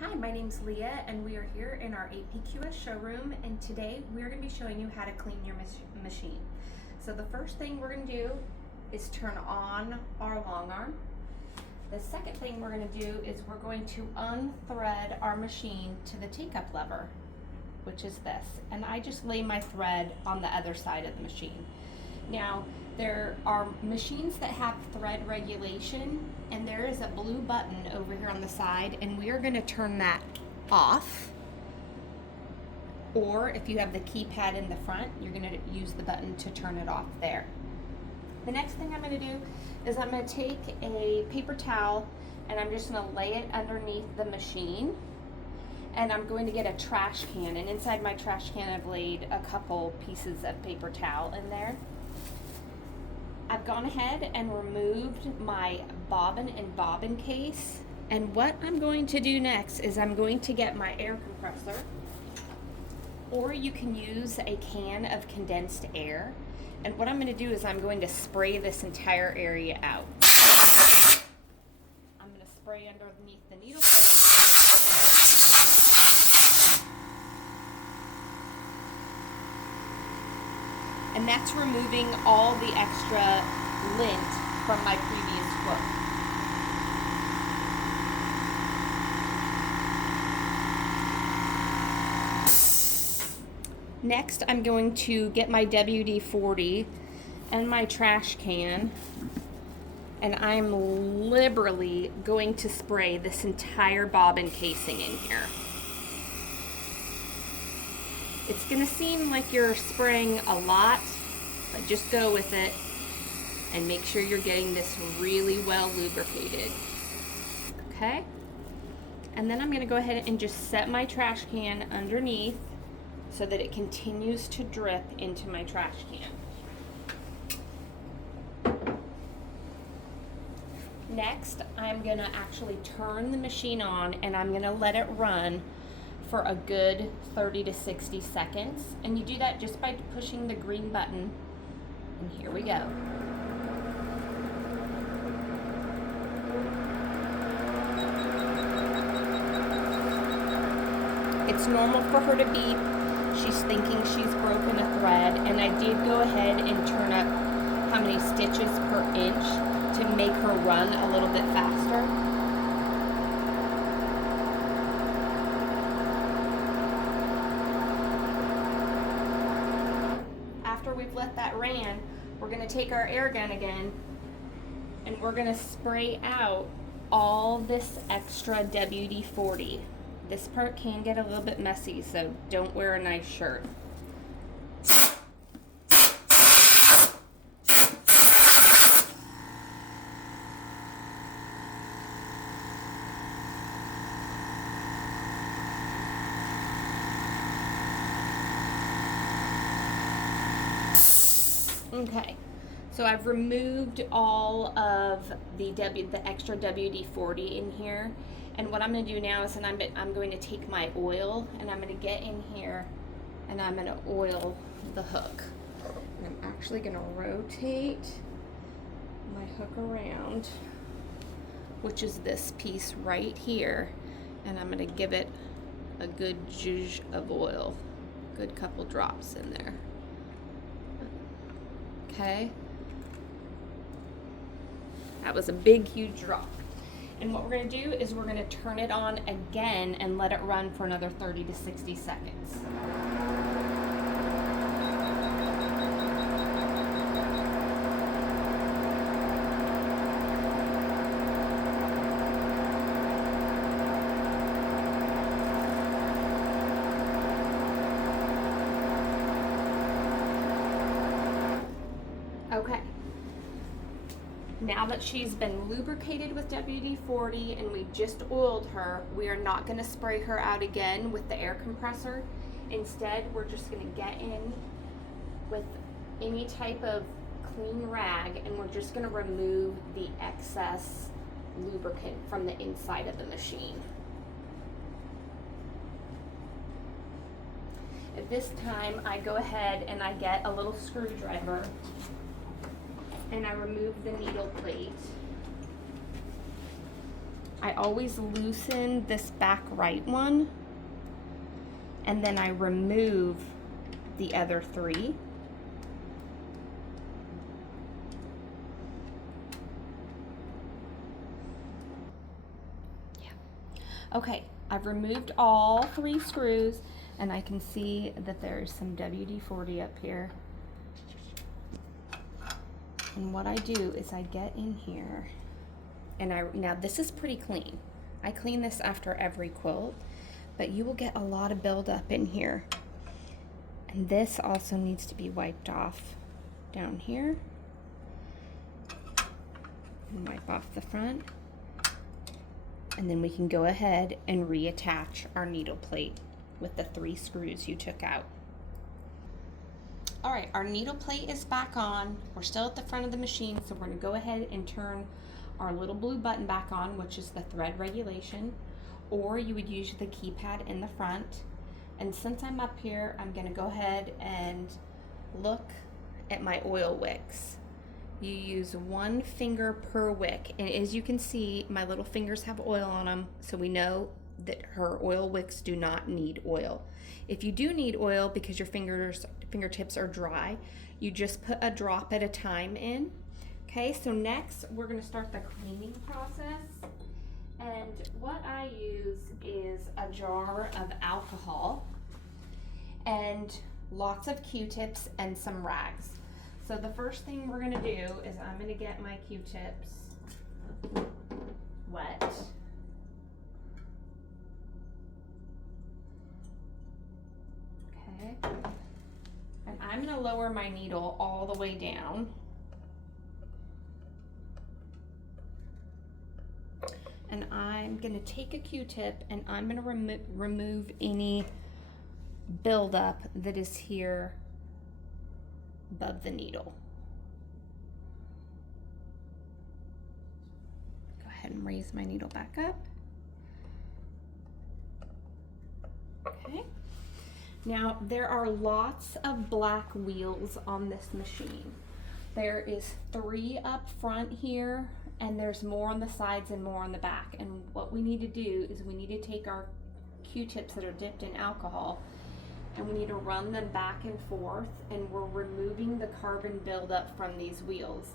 Hi, my name's Leah and we are here in our APQS showroom, and today we're going to be showing you how to clean your machine. So the first thing we're going to do is turn on our long arm. The second thing we're going to do is we're going to unthread our machine to the take-up lever, which is this. And I just lay my thread on the other side of the machine. Now, there are machines that have thread regulation, and there is a blue button over here on the side, and we are going to turn that off. Or if you have the keypad in the front, you're going to use the button to turn it off there. The next thing I'm going to do is I'm going to take a paper towel and I'm just going to lay it underneath the machine. And I'm going to get a trash can, and inside my trash can I've laid a couple pieces of paper towel in there. I've gone ahead and removed my bobbin and bobbin case, and what I'm going to do next is I'm going to get my air compressor, or you can use a can of condensed air, and what I'm going to do is I'm going to spray this entire area out. I'm going to spray underneath the needle. And that's removing all the extra lint from my previous work. Next, I'm going to get my WD-40 and my trash can, and I'm liberally going to spray this entire bobbin casing in here. It's going to seem like you're spraying a lot, but just go with it and make sure you're getting this really well lubricated. Okay? And then I'm going to go ahead and just set my trash can underneath so that it continues to drip into my trash can. Next, I'm going to actually turn the machine on and I'm going to let it run for a good 30 to 60 seconds. And you do that just by pushing the green button. And here we go. It's normal for her to beep. She's thinking she's broken a thread, and I did go ahead and turn up how many stitches per inch to make her run a little bit faster. After we've let that ran, we're going to take our air gun again and we're going to spray out all this extra WD-40. This part can get a little bit messy, so don't wear a nice shirt. Okay, so I've removed all of the extra WD-40 in here, and what I'm going to do now is I'm going to take my oil and I'm going to get in here and I'm going to oil the hook. And I'm actually going to rotate my hook around, which is this piece right here, and I'm going to give it a good zhuzh of oil, good couple drops in there. Okay, that was a big, huge drop. And what we're going to do is we're going to turn it on again and let it run for another 30 to 60 seconds. Okay. Now that she's been lubricated with WD-40 and we just oiled her, we are not going to spray her out again with the air compressor. Instead, we're just going to get in with any type of clean rag and we're just going to remove the excess lubricant from the inside of the machine. At this time, I go ahead and I get a little screwdriver and I remove the needle plate. I always loosen this back right one, and then I remove the other 3. Yeah. Okay, I've removed all 3 screws, and I can see that there's some WD-40 up here. And what I do is I get in here, and now this is pretty clean. I clean this after every quilt, but you will get a lot of buildup in here. And this also needs to be wiped off down here. And wipe off the front. And then we can go ahead and reattach our needle plate with the 3 screws you took out. All right, our needle plate is back on. We're still at the front of the machine, so we're gonna go ahead and turn our little blue button back on, which is the thread regulation, or you would use the keypad in the front. And since I'm up here, I'm gonna go ahead and look at my oil wicks. You use 1 finger per wick, and as you can see, my little fingers have oil on them, so we know that her oil wicks do not need oil. If you do need oil because your fingertips are dry, you just put a drop at a time in. Okay, so next we're gonna start the cleaning process. And what I use is a jar of alcohol and lots of Q-tips and some rags. So the first thing we're gonna do is I'm gonna get my Q-tips wet. Okay. And I'm gonna lower my needle all the way down. And I'm gonna take a Q-tip and I'm gonna remove any buildup that is here above the needle. Go ahead and raise my needle back up. Okay. Now there are lots of black wheels on this machine. There is 3 up front here, and there's more on the sides and more on the back. And what we need to do is we need to take our Q-tips that are dipped in alcohol and we need to run them back and forth, and we're removing the carbon buildup from these wheels.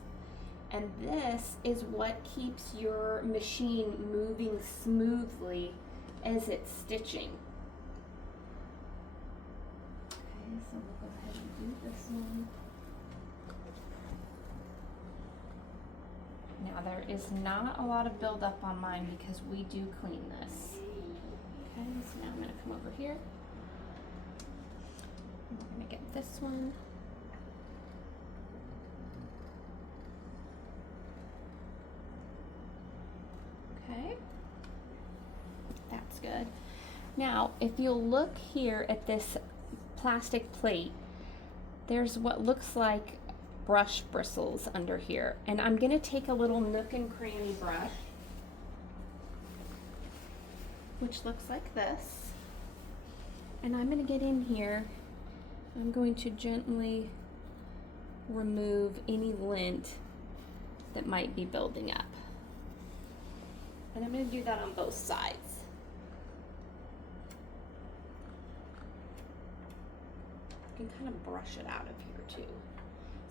And this is what keeps your machine moving smoothly as it's stitching. Okay, so we'll go ahead and do this one. Now there is not a lot of buildup on mine because we do clean this. Okay, so now I'm gonna come over here. And we're gonna get this one. Okay, that's good. Now, if you'll look here at this plastic plate, there's what looks like brush bristles under here, and I'm gonna take a little nook and cranny brush, which looks like this, and I'm gonna get in here. I'm going to gently remove any lint that might be building up, and I'm gonna do that on both sides. You can kind of brush it out of here too.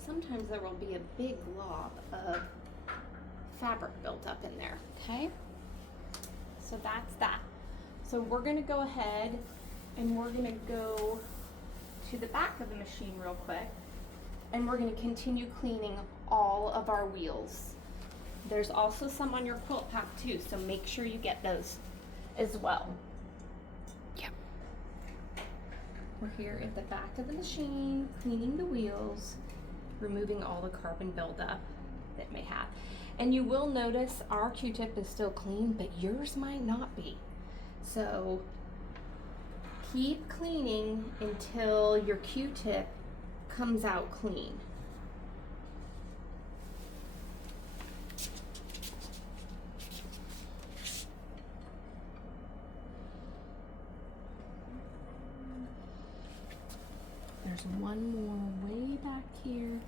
Sometimes there will be a big glob of fabric built up in there, okay? So that's that. So we're gonna go ahead and we're gonna go to the back of the machine real quick, and we're gonna continue cleaning all of our wheels. There's also some on your quilt pack too, so make sure you get those as well. Yep. We're here at the back of the machine, cleaning the wheels, removing all the carbon buildup that may have. And you will notice our Q-tip is still clean, but yours might not be. So keep cleaning until your Q-tip comes out clean. There's one more way back here.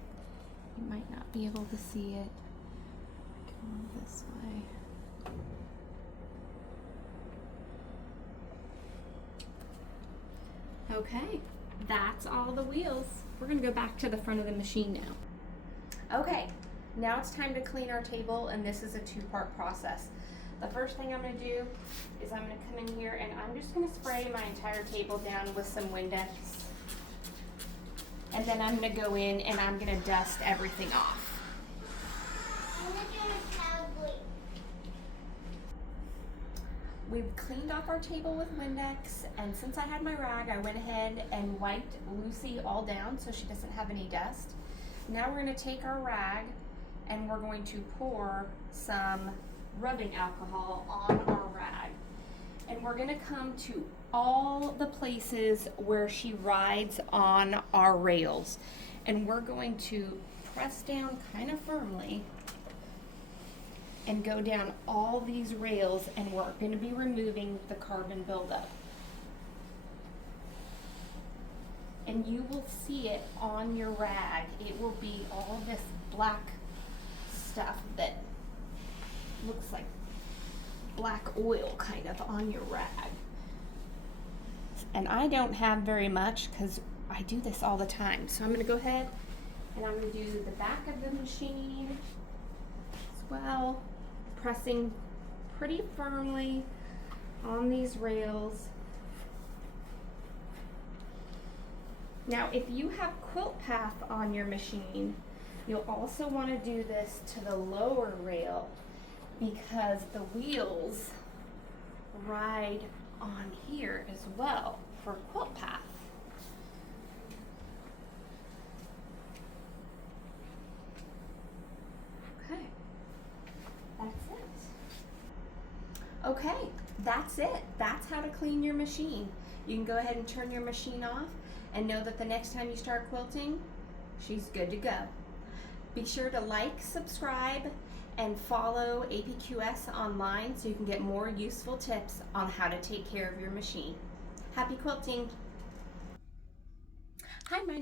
You might not be able to see it. Come on this way. Okay, that's all the wheels. We're gonna go back to the front of the machine now. Okay, now it's time to clean our table, and this is a two-part process. The first thing I'm gonna do is I'm gonna come in here and I'm just gonna spray my entire table down with some Windex. And then I'm gonna go in and I'm gonna dust everything off. We've cleaned off our table with Windex, and since I had my rag, I went ahead and wiped Lucy all down so she doesn't have any dust. Now we're gonna take our rag and we're going to pour some rubbing alcohol on our rag. And we're gonna come to all the places where she rides on our rails. And we're going to press down kind of firmly and go down all these rails, and we're gonna be removing the carbon buildup. And you will see it on your rag. It will be all this black stuff that looks like black oil kind of on your rag. And I don't have very much because I do this all the time. So I'm gonna go ahead and I'm gonna do the back of the machine as well, pressing pretty firmly on these rails. Now, if you have quilt path on your machine, you'll also want to do this to the lower rail because the wheels ride on here as well for quilt path. Okay, that's it. Okay, that's it. That's how to clean your machine. You can go ahead and turn your machine off and know that the next time you start quilting, she's good to go. Be sure to like, subscribe, and follow APQS online so you can get more useful tips on how to take care of your machine. Happy quilting! Hi, my